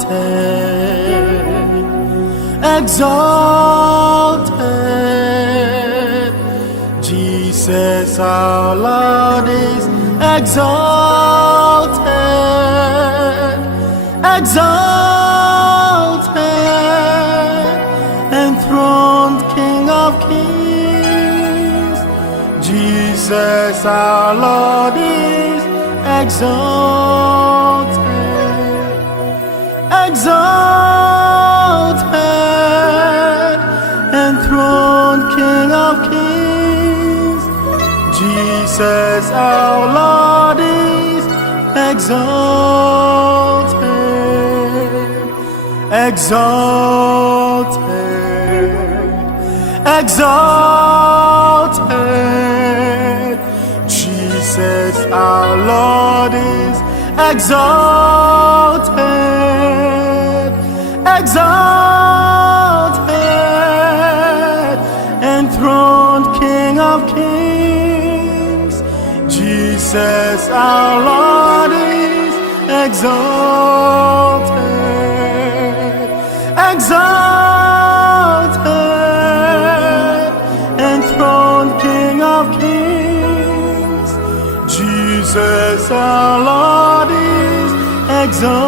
Exalted, exalted, Jesus our Lord is exalted, exalted, enthroned King of Kings. Jesus our Lord is exalted, exalted, enthroned King of Kings. Jesus our Lord is exalted, exalted, exalted. Jesus our Lord is exalted, exalted, enthroned King of Kings. Jesus our Lord is exalted, exalted, enthroned King of Kings. Jesus our Lord is exalted.